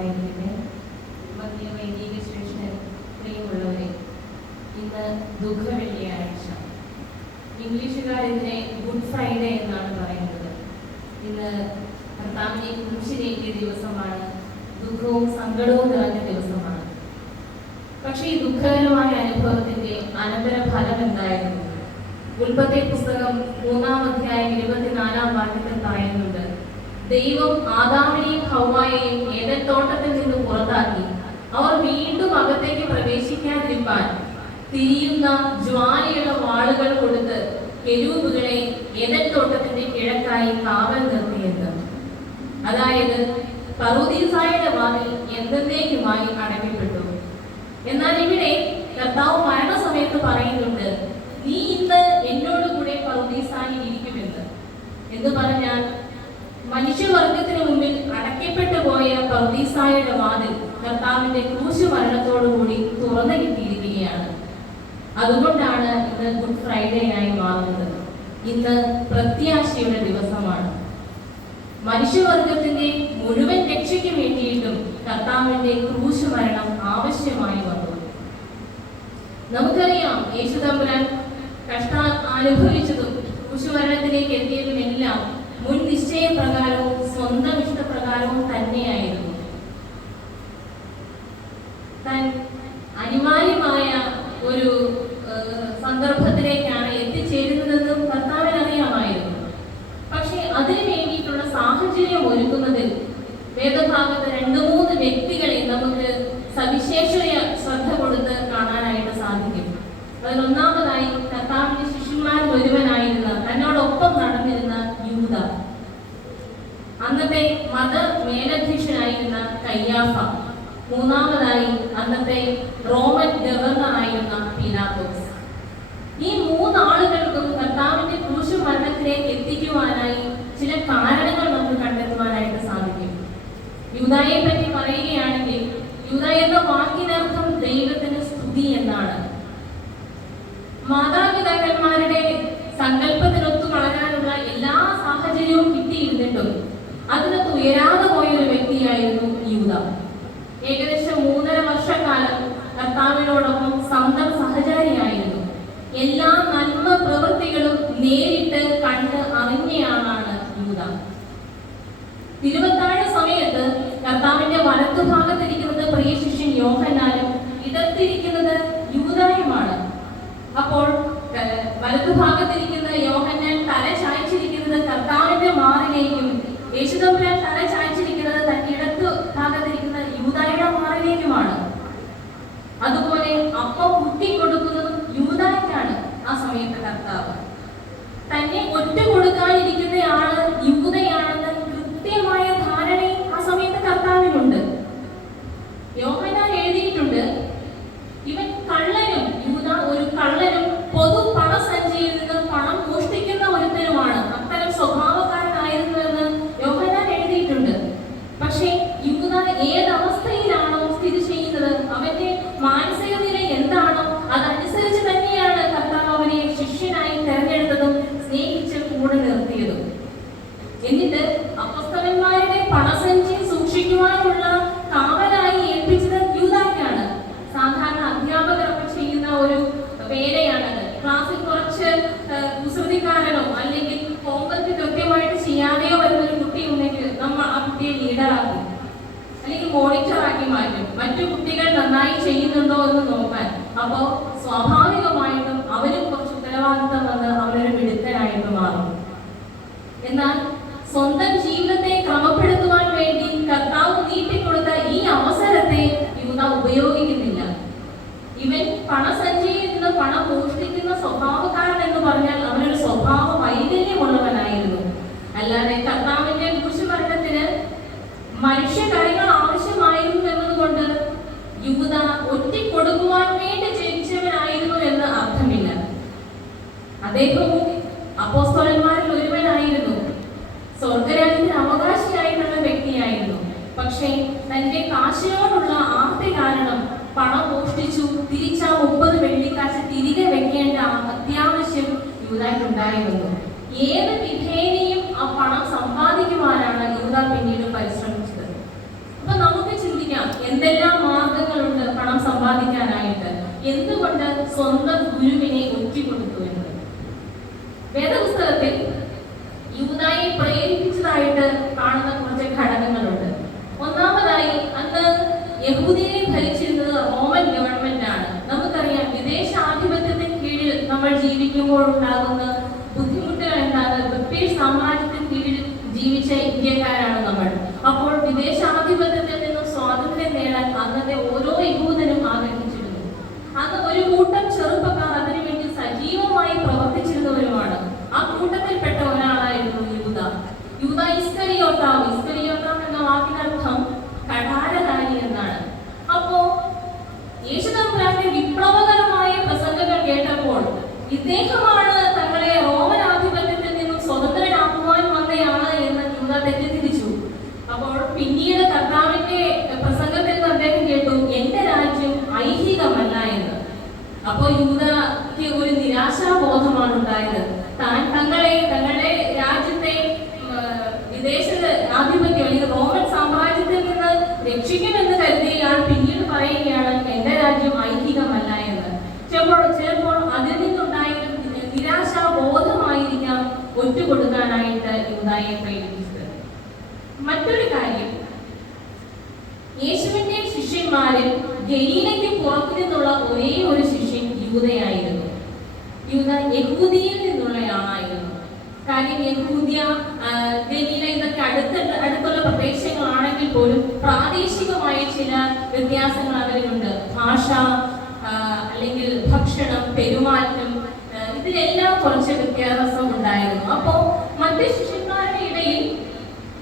ഉണ്ടായിരിക്കട്ടെ. മധ്യ വൈദിക സ്റ്റേഷനിൽ പ്രിയമുള്ളവരെ, ഇന്ന് ദുഃഖ വെള്ളിയാഴ്ച. ഇംഗ്ലീഷുകാരിതിനെ ഗുഡ് ഫ്രൈഡേ എന്നാണ് പറയുന്നത്. ഇന്ന് കർത്താവിനെ കുരിശിലേറ്റിയ ദിവസമാണ്, ദുഃഖവും സങ്കടവും നിറഞ്ഞ ദിവസമാണ്. പക്ഷേ ഈ ദുഃഖകരമായ അനുഭവത്തിന്റെ അനന്തരഫലം എന്തായിരുന്നു? ഉൽപ്പത്തി പുസ്തകം 3-ാം അധ്യായം 24-ാം വാക്യത്തിൽ പറയുന്നുണ്ട്, ദൈവം ആദാമിനെയും ഹവ്വായെയും ഏദൻ തോട്ടത്തിൽ നിന്ന് പുറത്താക്കി അവർ വീണ്ടും അകത്തേക്ക് പ്രവേശിക്കാതിരിക്കാൻ തിരിയുന്ന ജ്വാലയുള്ള വാളുകൾ കൊടുത്ത് കെരൂബുകളെ ഏദൻ തോട്ടത്തിന്റെ കിഴക്കായി കാവൽ നിർത്തിയത്. അതായത് പറുദീസായുടെ വാതിൽ എന്നേക്കുമായി അടയ്ക്കപ്പെട്ടു. എന്നാൽ ഇവിടെ കർത്താവ് മരണസമയത്ത് പറയുന്നുണ്ട്, നീ ഇന്ന് എന്നോട് കൂടെ പറുദീസായിൽ ഇരിക്കുമെന്ന്. എന്ന് പറഞ്ഞാൽ മനുഷ്യവർഗത്തിന് മുമ്പിൽ അടയ്ക്കപ്പെട്ടു പോയ പറുദീസായുടെ വാതിൽ കർത്താവിന്റെ ക്രൂശ് മരണത്തോടുകൂടി തുറന്നു കിട്ടിയിരിക്കുകയാണ്. അതുകൊണ്ടാണ് ഇന്ന് ഗുഡ് ഫ്രൈഡേ ആയി മാറുന്നത്. ഇന്ന് പ്രത്യാശയുടെ ദിവസമാണ്. മനുഷ്യവർഗത്തിന്റെ മുഴുവൻ രക്ഷയ്ക്ക് വേണ്ടിയിട്ടും കർത്താവിന്റെ ക്രൂശ് മരണം ആവശ്യമായി വന്നു. നമുക്കറിയാം, യേശുതമ്പുരാൻ കഷ്ടം അനുഭവിച്ചതും ക്രൂശ് മരണത്തിലേക്ക് എത്തിയതുമെല്ലാം മുൻ നിശ്ചയപ്രകാരവും സ്വന്തം ഇഷ്ടപ്രകാരവും തന്നെയായിരുന്നു. താൻ അനിവാര്യമായ ഒരു സന്ദർഭത്തിലേക്കാണ് എത്തിച്ചേരുന്നതെന്നും കർത്താവിന് അറിയാമായിരുന്നു. പക്ഷെ അതിനു വേണ്ടിയിട്ടുള്ള സാഹചര്യം ഒരുക്കുന്നതിൽ വേദഭാഗത്ത് 2-3 വ്യക്തികളെ നമുക്ക് സവിശേഷ ശ്രദ്ധ കൊടുത്ത് കാണാനായിട്ട് സാധിക്കും. അതിലൊന്നാമതായി കർത്താവിന്റെ ശിഷ്യന്മാരിൽ ഒരുവനായിരുന്ന, തന്നോടൊപ്പം നടന്നിരുന്ന യൂദ. അന്നത്തെ മത മേലധ്യക്ഷനായിരുന്ന കയ്യാഫ. മൂന്നാമതായി അന്നത്തെ റോമൻ ഗവർണറായിരുന്ന പീലാത്തോസ്. ഈ 3 ആളുകൾക്കും കർത്താവിന്റെ ക്രൂശ് മരണത്തിലേക്ക് എത്തിക്കുവാനായി ചില കാരണങ്ങൾ നമുക്ക് കണ്ടെത്തുവാനായിട്ട് സാധിക്കും. യൂദായെ പറ്റി പറയുകയാണെങ്കിൽ, യൂദ എന്ന വാക്കിനർത്ഥം ദൈവത്തിന് സ്തുതി എന്നാണ്. മാതാപിതാക്കന്മാരുടെ സങ്കല്പത്തിനൊത്തു വളരാനുള്ള എല്ലാ സാഹചര്യവും കിട്ടിയിരുന്നിട്ടും അതിനകത്ത് ഉയരാതെ പോയ ഒരു വ്യക്തിയായിരുന്നു യൂദ. ഏകദേശം 3.5 വർഷക്കാലം കർത്താവിനോടൊപ്പം സ്വന്തം സഹചാരിയായിരുന്നു. എല്ലാ നന്മ പ്രവൃത്തികളും നേരിട്ട് കണ്ട് അറിഞ്ഞയാളാണ് യൂദ. തിരുവത്താഴ സമയത്ത് കർത്താവിന്റെ വലത്തുഭാഗത്തിരിക്കുന്നത് പ്രിയ ശിഷ്യൻ യോഹന്നാനും ഇടത്തിരിക്കുന്നത് യൂദായുമാണ്. അപ്പോൾ വലത്തുഭാഗത്തിരിക്കുന്ന യോഹന്നാൻ തല ചായ്ച്ചിരിക്കുന്നത് കർത്താവിന്റെ മാറിലേക്കും, യേശുതമ്പുരാൻ തല ചായ്ച്ചിരിക്കുന്നത് തന്റെ ഇടത്തു ഭാഗത്തിരിക്കുന്ന യൂദായുടെ മാറിലേക്കുമാണ്. അതുപോലെ അപ്പം കുത്തിക്കൊടുക്കുന്നതും യൂദായ്ക്കാണ്. ആ സമയത്ത് കർത്താവ് തന്നെ ഒറ്റ കൊടുക്കാനിരിക്കുന്നയാള് യൂദയാണെന്ന് കൃത്യമായ ധാരണയും ആ സമയത്ത് കർത്താവിനുണ്ട്. യോഹന്നാൻ എഴുതിയിട്ടുണ്ട്, ഇവൻ കള്ളനും, യൂദ ഒരു കള്ളനും പൊതു പണസഞ്ചിയിൽ നിന്ന് പണം മോഷ്ടിക്കുന്ന ഒരുത്തനുമാണ്, അത്തരം സ്വഭാവക്കാരനായിരുന്നുവെന്ന് യോഹന്നാൻ എഴുതിയിട്ടുണ്ട്. പക്ഷേ യൂദ ഏതവസ്ഥയിലാണോ സ്ഥിതി ചെയ്യുന്നത്, അവന്റെ മാനസിക നില എന്താണോ അതനുസരിച്ച് തന്നെയാണ് കർത്താവ് അവനെ ശിഷ്യനായി തെരഞ്ഞെടുത്തതും സ്നേഹിച്ച് കൂടെ നിർത്തിയതും. എന്നിട്ട് അപ്പസ്തലന്മാരുടെ പണസഞ്ചി സൂക്ഷിക്കുവാനുള്ള കാവലായി ഏൽപ്പിച്ചത് യൂദായ്ക്കാണ്. സാധാരണ അധ്യാപകരൊക്കെ ചെയ്യുന്ന ഒരു വേലയാണത്. ക്ലാസ്സിൽ കുറച്ച് കുസൃതിക്കാരനോ അല്ലെങ്കിൽ ഹോംവർക്ക് കൃത്യമായിട്ട് ചെയ്യാതെയോ വരുന്നൊരു കുട്ടി ഉണ്ടെങ്കിൽ നമ്മൾ ആ കുട്ടിയെ ലീഡറാക്കും, അല്ലെങ്കിൽ മോണിറ്ററാക്കി മാറ്റും, മറ്റു കുട്ടികൾ നന്നായി ചെയ്യുന്നുണ്ടോ എന്ന് നോക്കാൻ. അപ്പോൾ സ്വാഭാവികമായിട്ടും അവരും കുറച്ച് ഉത്തരവാദിത്തം വന്ന് അവരൊരു മിടുക്കനായിട്ട് മാറും. എന്നാൽ സ്വന്തം ജീവിതത്തെ ക്രമപ്പെടുത്തുവാൻ വേണ്ടി കർത്താവ് നീട്ടിക്കൊടുത്ത ഈ അവസരത്തെ യൂദ ഉപയോഗിക്കുന്നില്ല. ഇവൻ പണസഞ്ചിയിൽ നിന്ന് പണം മോഷ്ടിക്കുന്ന സ്വഭാവക്കാരൻ എന്ന് പറഞ്ഞാൽ അവനൊരു സ്വഭാവ വൈകല്യമുള്ളവനായിരുന്നു. അല്ലാതെ കർത്താവിന്റെ ക്രൂശ് മരണത്തിന് മനുഷ്യകരങ്ങൾ ആവശ്യമായിരുന്നു എന്നതുകൊണ്ട് യൂദ ഒറ്റിക്കൊടുക്കുവാൻ വേണ്ടി ജനിച്ചവനായിരുന്നു എന്ന് അർത്ഥമില്ല. അദ്ദേഹവും അപ്പോസ്തലന്മാരിൽ ഒരുവനായിരുന്നു. സ്വർഗരാജ്യത്തിന് അവകാശിയായിട്ടുള്ള വ്യക്തിയായിരുന്നു. പക്ഷേ തന്റെ കാശിനോടുള്ള ആർത്തി കാരണം പണം മോഷ്ടിച്ചു തിരിച്ച 30 വെള്ളിക്കാശ് തിരികെ വെക്കേണ്ട അത്യാവശ്യം യൂദായ്ക്കുണ്ടായിരുന്നു. ഏത് വിധേനയും ആ പണം സമ്പാദിക്കുവാനാണ് യൂദ പിന്നീട് പരിശ്രമിച്ചത്. അപ്പൊ നമുക്ക് എന്തെല്ലാം മാർഗങ്ങളുണ്ട് പണം സമ്പാദിക്കാനായിട്ട്. എന്തുകൊണ്ട് സ്വന്തം ഗുരുവിനെ ഒറ്റിക്കൊടുത്തു എന്ന് വേദപുസ്തകത്തിൽ യൂദായെ പ്രേരിപ്പിച്ചതായിട്ട് കാണുന്ന കുറച്ച് ഘടകങ്ങളുണ്ട്. ഒന്നാമതായി, അന്ന് യഹൂദിയെ ഭരിച്ചിരുന്നത് റോമൻ ഗവൺമെന്റ് ആണ്. നമുക്കറിയാം, വിദേശാധിപത്യത്തിന് കീഴിൽ നമ്മൾ ജീവിക്കുമ്പോൾ ഉണ്ടാകുന്ന ബുദ്ധിമുട്ടുകൾ എന്താണ്? ബ്രിട്ടീഷ് സാമ്രാജ്യത്തിന് കീഴിൽ ജീവിച്ച ഇന്ത്യക്കാരാണ് നമ്മൾ. അപ്പോൾ വിദേശാധിപത്യത്തിൽ നിന്നും സ്വാതന്ത്ര്യം നേടാൻ അന്നത്തെ ഓരോ യഹൂദനും ആഗ്രഹിച്ചിരുന്നു. അന്ന് ഒരു കൂട്ടം ചെറുപ്പക്കാർ അതിനുവേണ്ടി സജീവമായി പ്രവർത്തിച്ചിരുന്നവരുമാണ്. ആ കൂട്ടത്തിൽപ്പെട്ട ഒരാളായിരുന്നു യൂദ. യൂദ ഇസ്കരിയോത്താവ്. ഇസ്കരിയോത്താവ് എന്ന വാക്കിനർത്ഥം കഠാരധാരി എന്നാണ്. അപ്പോ യേശുദാന്റെ വിപ്ലവകരമായ പ്രസംഗങ്ങൾ കേട്ടപ്പോൾ ഇദ്ദേഹമാണ് തങ്ങളെ റോമൻ ആധിപത്യത്തിൽ നിന്നും സ്വതന്ത്രരാക്കുവാൻ വന്നയാണ് എന്ന് യൂദ തെറ്റിദ്ധരിച്ചു. അപ്പോൾ പിന്നീട് കർത്താവിന്റെ പ്രസംഗത്തിൽ അദ്ദേഹം കേട്ടു, എന്റെ രാജ്യം ഐഹികമല്ല എന്ന്. അപ്പോൾ യൂദയ്ക്ക് ഒരു നിരാശാബോധമാണ് ഉണ്ടായത്. തങ്ങളുടെ രാജ്യത്തെ വിദേശ ആധിപത്യം അല്ലെങ്കിൽ റോമൻ സാമ്രാജ്യത്തിൽ നിന്ന് രക്ഷിക്കുമെന്ന് കരുതിയാൽ പിന്നീട് പറയുകയാണ് എന്റെ രാജ്യം ഐഹികമല്ല എന്ന്. ചിലപ്പോൾ അതിൽ നിന്നുണ്ടായ നിരാശാബോധമായിരിക്കാം ഒറ്റുകൊടുക്കാനായിട്ട് യൂദായെ പ്രേരിപ്പിച്ചത്. മറ്റൊരു കാര്യം, യേശുവിന്റെ ശിഷ്യന്മാരിൽ ഗലീലയ്ക്ക് പുറത്തു നിന്നുള്ള ഒരേ ഒരു ശിഷ്യൻ യൂദയായിരുന്നു. യൂദ യഹൂദിയിൽ നിന്നുള്ളയാളായിരുന്നു. കാര്യം യഹൂദ്യ, ഗലീല ഇതൊക്കെ അടുത്തുള്ള പ്രദേശങ്ങളാണെങ്കിൽ പോലും പ്രാദേശികമായ ചില വ്യത്യാസങ്ങൾ അതിലുണ്ട്. ഭാഷ, അല്ലെങ്കിൽ ഭക്ഷണം, പെരുമാറ്റം, ഇതിലെല്ലാം കുറച്ച് വ്യത്യാസം ഉണ്ടായിരുന്നു. അപ്പോ മറ്റ് ശിഷ്യന്മാരുടെ ഇടയിൽ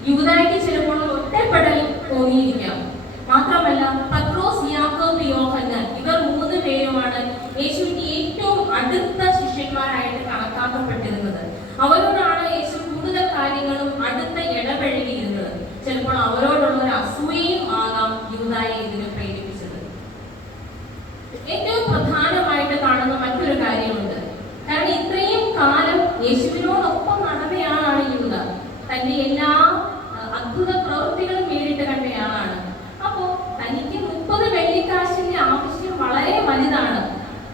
യൂദായ്ക്ക് ചിലപ്പോൾ ഒറ്റപ്പെടൽ തോന്നിയിരിക്കാം. മാത്രമല്ല, പത്രോസ്, യാക്കോബ്, യോഹന്നാൻ ഇവർ 3 പേരുമാണ് യേശുവിന്റെ ഏറ്റവും അടുത്ത ശിഷ്യന്മാരായിട്ട് കണക്കാക്കപ്പെട്ടിരുന്നത്. അവരോടാണ് യേശു കൂടുതൽ കാര്യങ്ങളും അടുത്ത് ഇടപഴകിയിരുന്നത്. ചിലപ്പോൾ അവരോടുള്ള ഒരു അസൂയയും ആകാം യൂദായെ ഇതിന് പ്രേരിപ്പിച്ചത്. ഏറ്റവും പ്രധാനമായിട്ട് കാണുന്ന മറ്റൊരു കാര്യമുണ്ട്. കാരണം ഇത്രയും കാലം യേശുവിനോടൊപ്പം നടന്നയാളാണ് യൂദ. തന്റെ എല്ലാ അത്ഭുത പ്രവൃത്തികളും നേരിട്ട് കണ്ടയാളാണ്. അപ്പോ തനിക്ക് 30 വെള്ളിക്കാശിന്റെ ആവശ്യം വളരെ വലുതാണ്.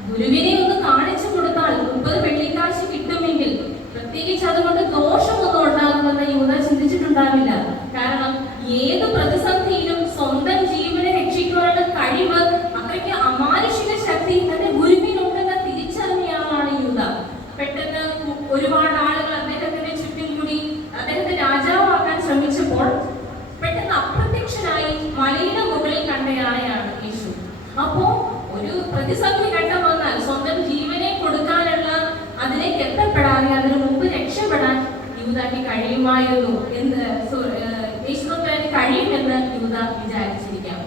ഗുരുവിനെ ഒന്ന് കാണിച്ചു കൊടുത്താൽ 30 വെള്ളിക്കാശ് കിട്ടുമെങ്കിൽ പ്രത്യേകിച്ച് അതുകൊണ്ട് ദോഷമൊന്നും ഉണ്ടാകുമെന്ന് യൂദ ചിന്തിച്ചിട്ടുണ്ടാവില്ല. കാരണം ഏത് പ്രതിസന്ധിയിലും സ്വന്തം ജീവനെ രക്ഷിക്കുവാനുള്ള കഴിവ്, അത്രയ്ക്ക് അമാനുഷിക ശക്തി തന്റെ ഗുരുവിനുണ്ടെന്ന് തിരിച്ചറിഞ്ഞയാളാണ് യൂദ. പെട്ടെന്ന് ഒരുപാട് ആളുകൾ അദ്ദേഹത്തിന്റെ ചുറ്റും കൂടി അദ്ദേഹത്തെ രാജാവാക്കാൻ ശ്രമിച്ചപ്പോൾ പെട്ടെന്ന് അപ്രത്യക്ഷനായി മലയുടെ മുകളിൽ കണ്ടയാളെയാണ് യേശു. അപ്പോ ഒരു പ്രതിസന്ധി ഘട്ടം വന്നാൽ സ്വന്തം ജീവനെ കൊടുക്കാനുള്ള അതിലേക്ക് എത്തപ്പെടാതെ അതിനു മുമ്പ് രക്ഷപ്പെടാൻ യൂദാക്ക് കഴിയുമായിരുന്നു എന്ന് യേശുദാന് കഴിയുമെന്ന് യൂദ വിചാരിച്ചിരിക്കാം.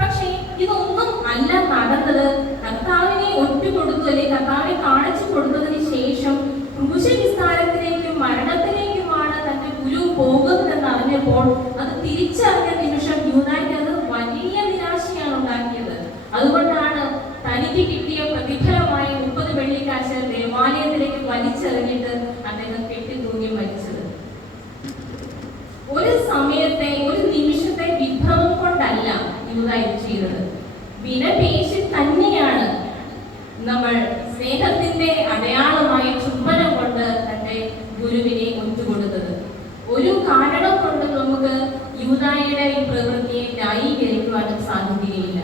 പക്ഷേ ഇതൊന്നും അല്ല നടന്നത്. കർത്താവിനെ ഒറ്റുകൊടുത്തു, അല്ലെങ്കിൽ കർത്താവിനെ കാണിച്ചു കൊടുത്തതിന് ശേഷം ക്രൂശവിസ്താരത്തിലേക്കും മരണത്തിലേക്കുമാണ് തന്റെ ഗുരു പോകുന്നതെന്ന് അറിഞ്ഞപ്പോൾ അത് തിരിച്ചറിഞ്ഞ നിമിഷം യൂദായ്ക്ക് അത് വലിയ നിരാശയാണ് ഉണ്ടാക്കിയത്. അതുകൊണ്ടാണ് തനിക്ക് കിട്ടിയ പ്രതിഫലമായ 30 വെള്ളിക്കാശ് ദേവാലയത്തിലേക്ക് വലിച്ചെറിഞ്ഞിട്ട് അദ്ദേഹം കെട്ടിത്തൂങ്ങി മരിച്ചത്. ഒരു സമയത്തെ, ഒരു നിമിഷത്തെ വിഭവം കൊണ്ടല്ല യൂദ ഇത് ചെയ്തത്. വിലപേശി തന്നെയാണ് നമ്മൾ സ്നേഹത്തിന്റെ അടയാളമായ ചുംബനം കൊണ്ട് തന്റെ ഗുരുവിനെ ഒറ്റുകൊടുത്തത്. ഒരു കാരണം കൊണ്ട് നമുക്ക് യൂദായുടെ ഈ പ്രവൃത്തിയെ ന്യായീകരിക്കുവാനും സാധിക്കുകയില്ല.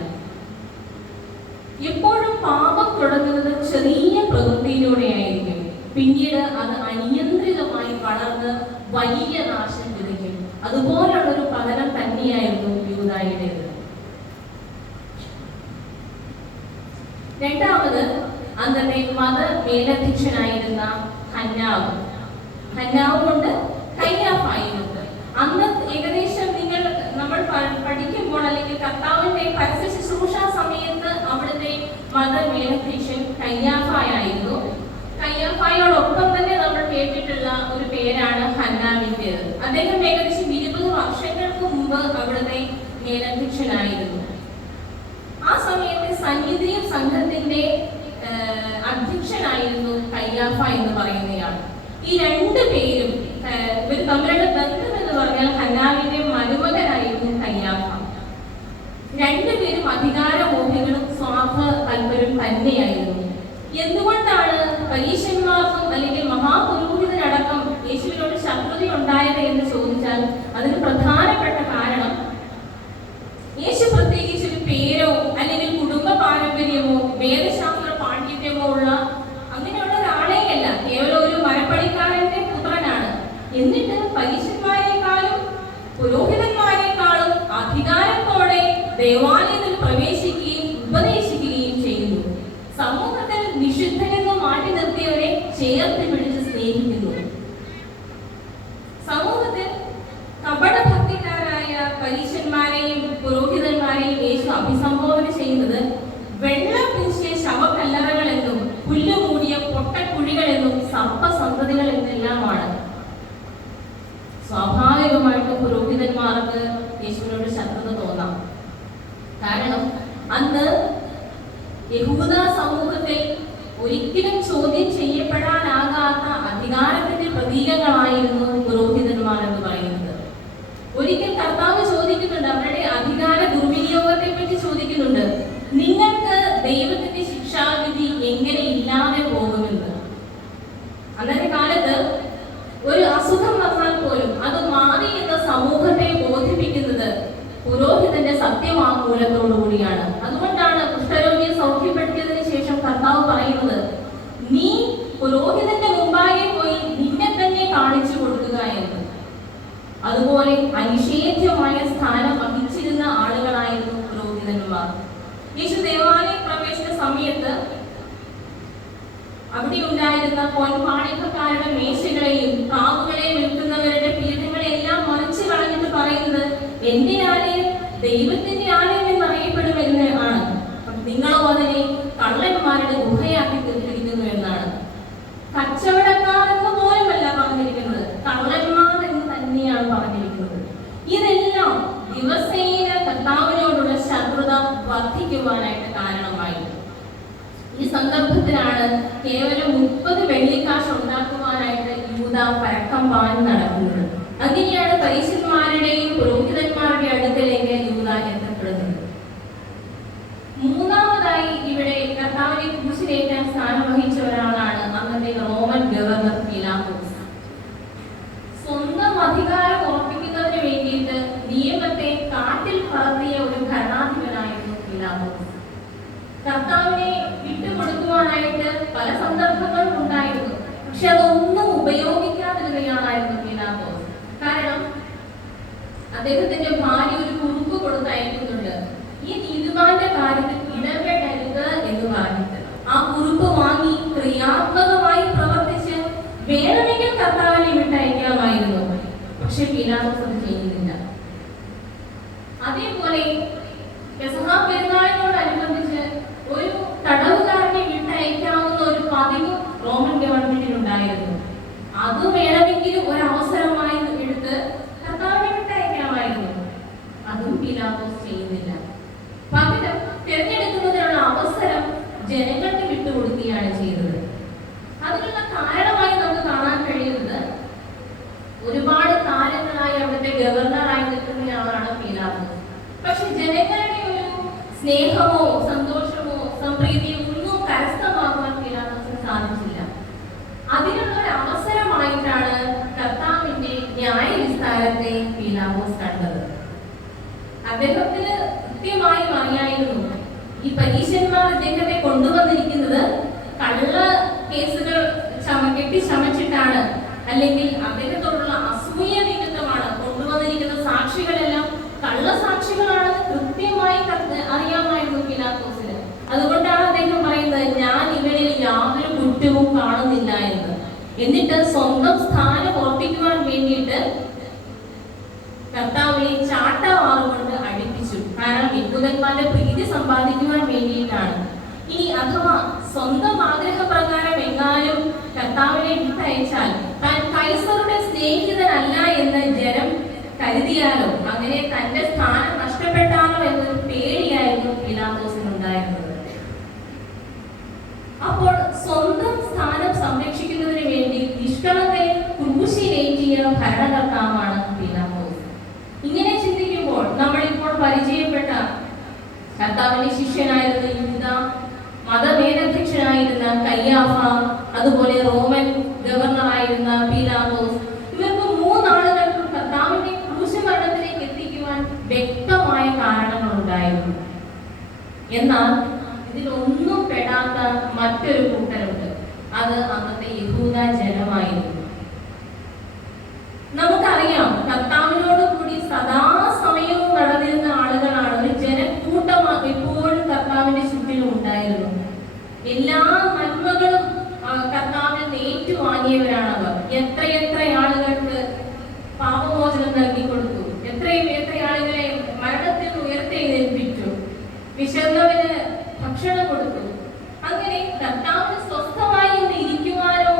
എപ്പോഴും പാപം തുടങ്ങുന്നത് ചെറിയ പ്രവൃത്തിയിലൂടെയായിരിക്കും. പിന്നീട് അത് അനിയന്ത്രിതമായി വളർന്ന് വലിയ നാശം വിതയ്ക്കും. അതുപോലുള്ളൊരു പതനം തന്നെയായിരുന്നു യൂദായുടേത്. രണ്ടാമത്, അന്നത്തെ മത മേലധ്യക്ഷനായിരുന്ന ഹന്നാവുമുണ്ട്, കയ്യാഫായുമുണ്ട്. അന്ന് ഏകദേശം നമ്മൾ പഠിക്കുമ്പോൾ അല്ലെങ്കിൽ കർത്താവിന്റെ പരസ്യ ശുശ്രൂഷ സമയത്ത് അവിടുത്തെ മത മേലധ്യക്ഷൻ കയ്യാഫായായിരുന്നു. കയ്യാഫായോടൊപ്പം തന്നെ നമ്മൾ കേട്ടിട്ടുള്ള ഒരു പേരാണ് ഹന്നാവിൻ്റെത്. അദ്ദേഹം ഏകദേശം 20 വർഷങ്ങൾക്ക് മുമ്പ് അവിടുത്തെ മേലധ്യക്ഷനായിരുന്നു. ആ സമയത്ത് സന്നിധിയും സംഘത്തിന്റെ അധ്യക്ഷനായിരുന്നു കയ്യാഫ എന്ന് പറയുന്നയാൾ. ഈ 2 പേരും ഇവർ തമ്മിലുള്ള ബന്ധം എന്ന് പറഞ്ഞാൽ ഹന്നാവിന്റെ മരുമകനായിരുന്നു കയ്യാഫ. രണ്ടുപേരും അധികാരമോഹികളും സ്വാർത്ഥ തൽപരും തന്നെയായിരുന്നു. എന്തുകൊണ്ടാണ് പരീശന്മാർക്കും അല്ലെങ്കിൽ മഹാപുരോഹിതനടക്കം യേശുവിനോട് ശത്രുത ഉണ്ടായത് എന്ന് ചോദിച്ചാൽ അതിന് പ്രധാനപ്പെട്ട കാരണം യേശു പ്രത്യേകിച്ച് ഒരു പേരോ അല്ലെങ്കിൽ കുടുംബ പാരമ്പര്യമോ വേദശാസ്ത്ര പാണ്ഡിത്യമോ ഉള്ള അങ്ങനെയുള്ള ഒരാളെയല്ല, കേവലം ഒരു മരപ്പണിക്കാരന്റെ പുത്രനാണ്. എന്നിട്ട് പരീശന്മാരെക്കാളും പുരോഹിതന്മാരെക്കാളും അധികാരത്തോടെ ദേവാലയത്തിൽ പ്രവേശിക്കുകയും ഉപദേശിക്കുകയും ചെയ്യുന്നു. സമൂഹത്തിൽ നിഷിദ്ധനെന്ന് മാറ്റി നിർത്തിയവരെ ചേർത്ത് പിടിച്ച് സ്നേഹിക്കുന്നു. സമൂഹത്തിൽ കപടഭക്തിക്കാരായ പരീശന്മാരെയും പുരോഹിതന്മാരെയും യേശു അഭിസംബോധന ചെയ്യുന്നത് വെള്ളം പൂശിയ ശവക്കല്ലറകൾ എന്നും പുല്ലുമൂടിയ പൊട്ടക്കുഴികൾ എന്നും സർപ്പസന്തതികൾ എന്നെല്ലാമാണ്. സ്വാഭാവികമായിട്ടും പുരോഹിതന്മാർക്ക് യേശുവിനോട് ശത്രുത തോന്നാം. കാരണം അന്ന് യഹൂദ സമൂഹത്തിൽ ഒരിക്കലും ചോദ്യം ചെയ്യപ്പെടാനാകാത്ത അധികാരത്തിന്റെ പ്രതീകങ്ങളായിരുന്നു പുരോഹിതന്മാർ എന്ന് പറയുന്നത്. ഒരിക്കൽ കർത്താവ് ചോദിക്കുന്നുണ്ട്, അവരുടെ അധികാര ദുർവിനിയോഗത്തെ പറ്റി ചോദിക്കുന്നുണ്ട്, നിങ്ങൾക്ക് ദൈവത്തിന്റെ ശിക്ഷാവിധി എങ്ങനെ ഇല്ലാതെ പോകുമെന്ന്. അന്നത്തെ കാലത്ത് ഒരു അസുഖം വന്നാൽ പോലും അത് മാറി എന്ന സമൂഹത്തെ ബോധിപ്പിക്കുന്നത് പുരോഹിതന്റെ സത്യവാങ്മൂലത്തോടു കൂടിയാണ്. അതുകൊണ്ടാണ് കുഷ്ഠരോഗിയെ സൗഖ്യപ്പെടുത്തിയതിനു ശേഷം കർത്താവ് പറയുന്നത്, നീ പുരോഹിതന്റെ മുമ്പാകെ പോയി നിന്നെ തന്നെ കാണിച്ചു കൊടുക്കുക എന്ന്. അതുപോലെ അനിഷേധ്യമായ സ്ഥാനം വഹിച്ചിരുന്ന ആളുകളായിരുന്നു പുരോഹിതന്മാർ. യേശു ദേവാലയ പ്രവേശന സമയത്ത് അവിടെ ഉണ്ടായിരുന്ന പൊൻപാണിപ്പക്കാരുടെ മേശകളെയും പ്രാവുകളെയും വിൽക്കുന്നവരുടെ പീഠങ്ങളെല്ലാം മറിച്ചു കളഞ്ഞിട്ട് പറയുന്നത്, എന്റെ ആലയം ദൈവത്തിന്റെ ആലയം എന്നറിയപ്പെടുമെന്ന് ആണ്, നിങ്ങളോ അതിനെ കള്ളന്മാരുടെ ഗുഹയാക്കി തീർത്തിരിക്കുന്നു എന്നാണ്. കച്ചവടക്കാർ എന്ന് പോലുമല്ല പറഞ്ഞിരിക്കുന്നത്, കള്ളന്മാർ എന്ന് തന്നെയാണ് പറഞ്ഞിരിക്കുന്നത്. ഇതെല്ലാം ദിവസേന കർത്താവിനോടുള്ള ശത്രുത വർദ്ധിക്കുവാനായിട്ട് കാരണമായി. ഈ സന്ദർഭത്തിലാണ് കേവലം 30 വെള്ളിക്കാശ് ഉണ്ടാക്കുവാനായിട്ട് യൂദ പരക്കം പാഞ്ഞ് നടക്കുന്നത്. അങ്ങനെയാണ് പരീശന്മാരുടെയും പുരോഹിതന്മാരുടെ അടുക്കലേക്ക് യൂദ എത്തപ്പെടുന്നത്. മൂന്നാമതായി ഇവിടെ കർത്താവിനെ കുരിശിലേറ്റാൻ സ്ഥാനം വഹിച്ച ഒരാളാണ് അന്നത്തെ റോമൻ ഗവർണർ പീലാത്തോസ്. സ്വന്തം അധികാരം ഉറപ്പിക്കുന്നതിന് വേണ്ടിയിട്ട് നിയമത്തെ കാട്ടിൽ പറത്തിയ ഒരു ഭരണാധിപനായിരുന്നു പീലാത്തോസ്. കർത്താവിനെ വിട്ടുകൊടുക്കുവാനായിട്ട് പല സന്ദർഭങ്ങളും ഉണ്ടായിരുന്നു, പക്ഷെ അതൊന്നും ഉപയോഗിക്കാതിരുന്നയാളായിരുന്നു പീലാത്തോസ്. കാരണം അദ്ദേഹത്തിന്റെ ഭാര്യ ഒരു കുറുക്ക് കൊടുത്തയക്കുന്നുണ്ട്, ഈ നീതിമാന്റെ കാര്യത്തിൽ ഇടപെടരുത് എന്ന് പറഞ്ഞിട്ട് ആ കുറിപ്പ് വാങ്ങി ക്രിയാത്മകമായി പ്രവർത്തിച്ച് വേണമെങ്കിൽ കർത്താവിനെ വിട്ടയക്കാമായിരുന്നു. പക്ഷെ പീലാത്തോസ് അത് ചെയ്യുന്നില്ല. അതേപോലെ പെസഹ പെരുന്നാളിനോടനുബന്ധിച്ച് ഒരു തടവുകാരനെ വിട്ടയക്കാവുന്ന ഒരു പതിവ് റോമൻ ഗവൺമെന്റിൽ ഉണ്ടായിരുന്നു. അത് വേണമെങ്കിലും ഒരു അവസരമായി എടുത്ത് കർത്താവിനെ വിട്ടയക്കാമായിരുന്നു. അതും പീലാത്തോസ് ചെയ്യുന്നില്ല. പകരം തിരഞ്ഞെടുക്കുന്നതിനുള്ള അവസരം ജനങ്ങൾക്ക് വിട്ടുകൊടുക്കുകയാണ് ചെയ്തത്. അതിനുള്ള കാരണമായി നമുക്ക് കാണാൻ കഴിയുന്നത്, ഒരുപാട് കാലങ്ങളായി അവിടുത്തെ ഗവർണറായി നിൽക്കുന്നയാളാണ് പീലാത്തോസ്. പക്ഷെ ജനങ്ങളുടെ ഒരു സ്നേഹമോ സന്തോഷമോ സംപ്രീതിയോ ഒന്നും കരസ്ഥമാക്കുവാൻ പീലാത്തോസിന് സാധിച്ചില്ല. അതിനുള്ള ഒരു അവസരമായിട്ടാണ് കർത്താവിന്റെ ന്യായവിസ്താരത്തെ പീലാത്തോസ് കണ്ടത്. അദ്ദേഹത്തിന് കൃത്യമായി അറിയായിരുന്നു, ഈ പരീശന്മാർ അദ്ദേഹത്തെ കൊണ്ടുവന്നിരിക്കുന്നത് കള്ള കേസുകൾ കെട്ടിച്ചമച്ചിട്ടാണ്, അല്ലെങ്കിൽ അദ്ദേഹത്തോടുള്ള അസൂയ നിമിത്തമാണ് കൊണ്ടുവന്നിരിക്കുന്ന. സാക്ഷികളെല്ലാം കള്ളസാക്ഷികളാണ് കൃത്യമായി അറിയാമായിരുന്നു പീലാത്തോസിന്. അതുകൊണ്ടാണ് അദ്ദേഹം പറയുന്നത്, ഞാൻ ഇവരിൽ യാതൊരു കുറ്റവും കാണുന്നില്ല എന്ന്. എന്നിട്ട് സ്വന്തം സ്ഥാനം ഉറപ്പിക്കുവാൻ വേണ്ടിയിട്ട് കർത്താവിനെ ചാട്ടവാറുകൊണ്ട് അടിപ്പിച്ചു. കാരണം യഹൂദന്മാരുടെ പ്രീതി സമ്പാദിക്കുവാൻ വേണ്ടിയിട്ടാണ്. ഇനി അഥവാ സ്വന്തം ആഗ്രഹപ്രകാരം എങ്ങാനും കർത്താവിനെ വിട്ടയച്ചാൽ താൻ കൈസറുടെ സ്നേഹിതനല്ല എന്ന് ജനം കരുതിയാലോ, അങ്ങനെ തന്റെ സ്ഥാനം നഷ്ടപ്പെട്ടാലോ എന്നൊരു പേടിയായിരുന്നു പീലാത്തോസിനുണ്ടായിരുന്നത്. അപ്പോൾ സ്വന്തം സ്ഥാനം സംരക്ഷിക്കുന്നതിന് വേണ്ടി നിഷ്കളങ്കയെ ക്രൂശിലേറ്റിയ ഭരണകർത്താവാണ് പീലാത്തോസ്. ഇങ്ങനെ ചിന്തിക്കുമ്പോൾ നമ്മളിപ്പോൾ പരിചയപ്പെട്ട കർത്താവിന്റെ ശിഷ്യനായിരുന്ന യൂദ, മതമേലധ്യക്ഷനായിരുന്ന കയ്യാഫ, അതുപോലെ റോമൻ ഗവർണറായിരുന്ന പീലാത്തോസ്, ഇവർക്ക് മൂന്നാളുകൾക്കും കർത്താവിന്റെ ക്രൂശമരണത്തിലേക്ക് എത്തിക്കുവാൻ വ്യക്തമായ കാരണങ്ങളുണ്ടായിരുന്നു. എന്നാൽ ഇതിലൊന്നും പെടാത്ത മറ്റൊരു കൂട്ടരുണ്ട്. അത് അന്നത്തെ യഹൂദ ജനമായിരുന്നു. നമുക്കറിയാം, കർത്താവിനോട് കൂടി സദാസമയവും നടന്നിരുന്ന ആളുകളാണ്. ഒരു ജനക്കൂട്ടം എപ്പോഴും കർത്താവിന്റെ ചുറ്റിലും ഉണ്ടായിരുന്നു. എല്ലാ നന്മകളും കർത്താവിൽ ഏറ്റുവാങ്ങിയവരാണവർ. എത്രയെത്ര ആളുകൾക്ക് പാപമോചനം നൽകി കൊടുത്തു, എത്ര ആളുകളെ മരണത്തിൽ ഉയർത്തെഴുന്നേൽപ്പിച്ചു, വിശന്നവന് ഭക്ഷണം കൊടുത്തു. അങ്ങനെ കർത്താവിന് സ്വസ്ഥമായി ഒന്ന് ഇരിക്കുവാനോ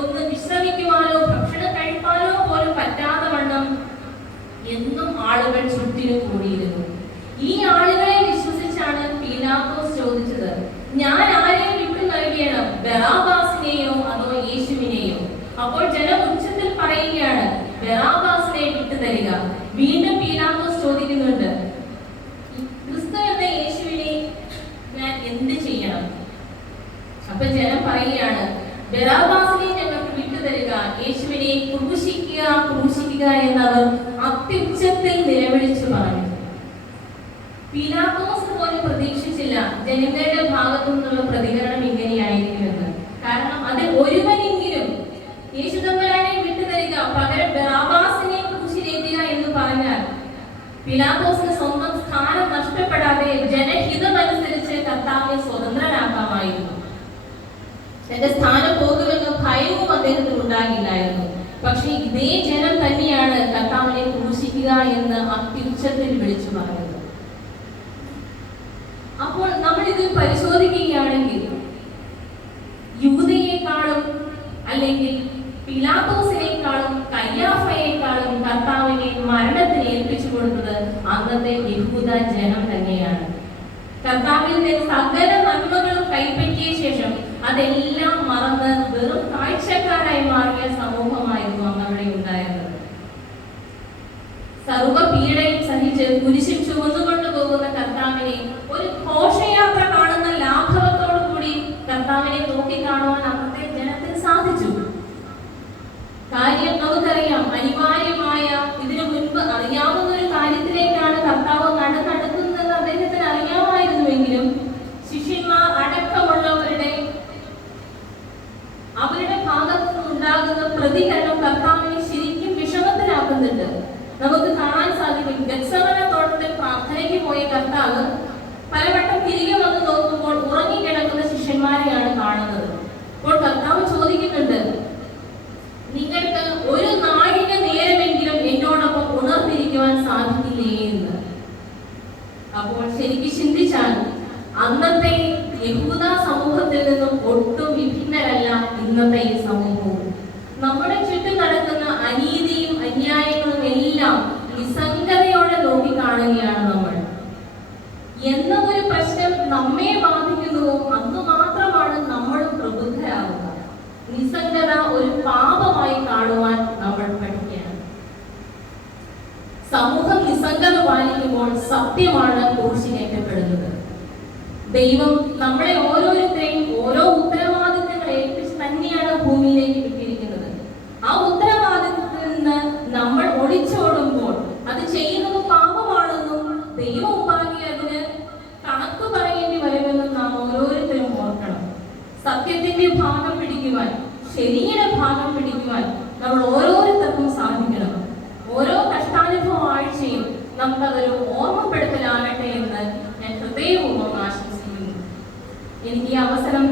ഒന്ന് വിശ്രമിക്കുവാനോ ഭക്ഷണം കഴിപ്പാനോ പോലും പറ്റാതെ വണ്ണം എന്നും ആളുകൾ ചുറ്റിനും കൂടിയിരുന്നു. ഈ ആളുകളെ വിശ്വസിച്ചാണ് പീലാത്തോസ് ചോദിച്ചത്, ഞാൻ ആരെ വിട്ടു നൽകണം, ബറാബാസിനെയോ അതോ യേശുവിനെയോ? അപ്പോൾ ജനം ഉച്ചത്തിൽ പറയുകയാണ്, ബറാബാസിനെ വിട്ടു തരിക. വീണ്ടും പീലാത്തോസ് ചോദിക്കുന്നുണ്ട്, ക്രിസ്തു എന്ന യേശുവിനെ ഞാൻ എന്ത് ചെയ്യണം? അപ്പൊ ജനം പറയുകയാണ്, ബറാബാസിനെ ഞങ്ങൾക്ക് വിട്ടുതരിക, യേശുവിനെ ക്രൂശിക്കുക ക്രൂശിക്കുക എന്നവർ അത്യുച്ചത്തിൽ നിലവിളിച്ചു പറഞ്ഞു. പീലാത്തോസ് പോലും പ്രതീക്ഷിച്ചില്ല ജനങ്ങളുടെ ഭാഗത്തു നിന്നുള്ള പ്രതികരണം ഇങ്ങനെയായിരിക്കുമെന്ന്. കാരണം അതിൽ ഒരുവനെങ്കിലും യേശുദമ്പരാനെ വിട്ടുതരിക, പകരം ബറാബാസിനെ ക്രൂശിലേറ്റുക എന്ന് പറഞ്ഞാൽ പീലാത്തോസിന് സ്വന്തം സ്ഥാനം നഷ്ടപ്പെടാതെ ജനഹിതമനുസരിച്ച് കർത്താവിനെ സ്വതന്ത്രനാക്കാമായിരുന്നു. തന്റെ സ്ഥാനം പോകുമെന്ന് ഭയവും അദ്ദേഹത്തിന് ഉണ്ടാകില്ലായിരുന്നു. പക്ഷെ ഇതേ ജനം തന്നെയാണ് കർത്താവിനെ ക്രൂശിക്കുക എന്ന് അത്യുച്ചത്തിൽ വിളിച്ചു പറഞ്ഞത്. അപ്പോൾ നമ്മൾ ഇത് പരിശോധിക്കുകയാണെങ്കിൽ യൂദയെക്കാളും അല്ലെങ്കിൽ പീലാത്തോസിനേക്കാളും കയ്യാഫയെക്കാളും കർത്താവിനെ മരണത്തിന് ഏൽപ്പിച്ചു കൊടുത്തത് അന്നത്തെ യഹൂദ ജനം തന്നെയാണ്. കർത്താവിന്റെ സകല നന്മകളും കൈപ്പറ്റിയ ശേഷം അതെല്ലാം മറന്ന് വെറും കാഴ്ചക്കാരായി മാറിയ സമൂഹമായിരുന്നു അന്നവിടെ ഉണ്ടായിരുന്നത്. സർവ്വപീഡയും സഹിച്ച് കുരിശിൽ ചുമന്നുകൊണ്ടു പോകുന്ന കർത്താവിനെ ഒരു ഘോഷയാത്ര കാണുന്ന ലാഘവത്തോടു കൂടി കർത്താവിനെ നോക്കിക്കാണുവാൻ അന്നത്തെ ജനത്തിന് സാധിച്ചു. കാര്യം നമുക്കറിയാം, അനിവാര്യമായ ഇതിനു മുൻപ് അറിയാവുന്ന ഒരു കാര്യത്തിലേക്കാണ് കർത്താവ് നടക്കുന്നത് അദ്ദേഹത്തിന് അറിയാമായിരുന്നുവെങ്കിലും ശിഷ്യന്മാർ അടക്കമുള്ളവരുടെ ഭാഗത്തു നിന്നുണ്ടാകുന്ന പ്രതികരണം കർത്താവിനെ ശരിക്കും വിഷമത്തിലാക്കുന്നുണ്ട്. നമുക്ക് കാണാൻ സാധിക്കും, ഗത്സമന തോട്ടത്തിൽ പ്രാർത്ഥനയ്ക്ക് പോയ കർത്താവ് പലവട്ടം തിരികെ വന്ന് നോക്കുമ്പോൾ ഉറങ്ങിക്കിടക്കുന്ന ശിഷ്യന്മാരെയാണ് കാണുന്നത്. അപ്പോൾ കർത്താവ് ചോദിക്കുന്നുണ്ട്, നിങ്ങൾക്ക് ഒരു നാഴിക നേരമെങ്കിലും എന്നോടൊപ്പം ഉണർന്നിരിക്കുവാൻ സാധിക്കില്ലേ എന്ന്. അപ്പോൾ ശരിക്കും ചിന്തിച്ചാൽ അന്നത്തെ യഹൂദ സമൂഹത്തിൽ നിന്നും ഒട്ടും വിഭിന്നരല്ല ഇന്നത്തെ ഈ സമൂഹവും. നമ്മുടെ ചുറ്റും നടക്കുന്ന അനീതിയും അന്യായങ്ങളും എല്ലാം നിസ്സംഗതയോടെ നോക്കിക്കാണുകയാണ് നമ്മൾ. എന്നൊരു പ്രശ്നം നമ്മെ ബാധിക്കുന്നുവോ അന്ന് മാത്രമാണ് നമ്മൾ പ്രബുദ്ധരാകുക. നിസ്സംഗത ഒരു പാപമായി കാണുവാൻ നമ്മൾ പഠിക്കണം. സമൂഹം നിസ്സംഗത പാലിക്കുമ്പോൾ സത്യമാണ് ക്രൂശിലേറ്റപ്പെടുന്നത്. ദൈവം നമ്മളെ ഓരോരുത്തരെയും ഓരോ ഉത്തരവാദിത്തങ്ങൾ ഏൽപ്പിച്ച് തന്നെയാണ് ഭൂമിയിലേക്ക് വിട്ടിരിക്കുന്നത്. ആ ഉത്തരവാദിത്തത്തിൽ നിന്ന് നമ്മൾ ഒളിച്ചോടുമ്പോൾ അത് ചെയ്യുന്നത് പാപമാണെന്നും ദൈവം ഉപാധി അതിന് കണക്ക് പറയേണ്ടി വരുമെന്നും നാം ഓരോരുത്തരും ഓർക്കണം. സത്യത്തിന്റെ ഭാഗം പിടിക്കുവാൻ, ശരിയുടെ ഭാഗം പിടിക്കുവാൻ നമ്മൾ ഓരോരുത്തർക്കും സാധിക്കണം. ഓരോ കഷ്ടാനുഭവ ആഴ്ചയും നമുക്കതൊരു ഓർമ്മപ്പെടുത്തലാകട്ടെ എന്ന് ഞാൻ ഹൃദയപൂർവ്വം ആശംസിക്കുന്നു. എനിക്ക് ഈ അവസരം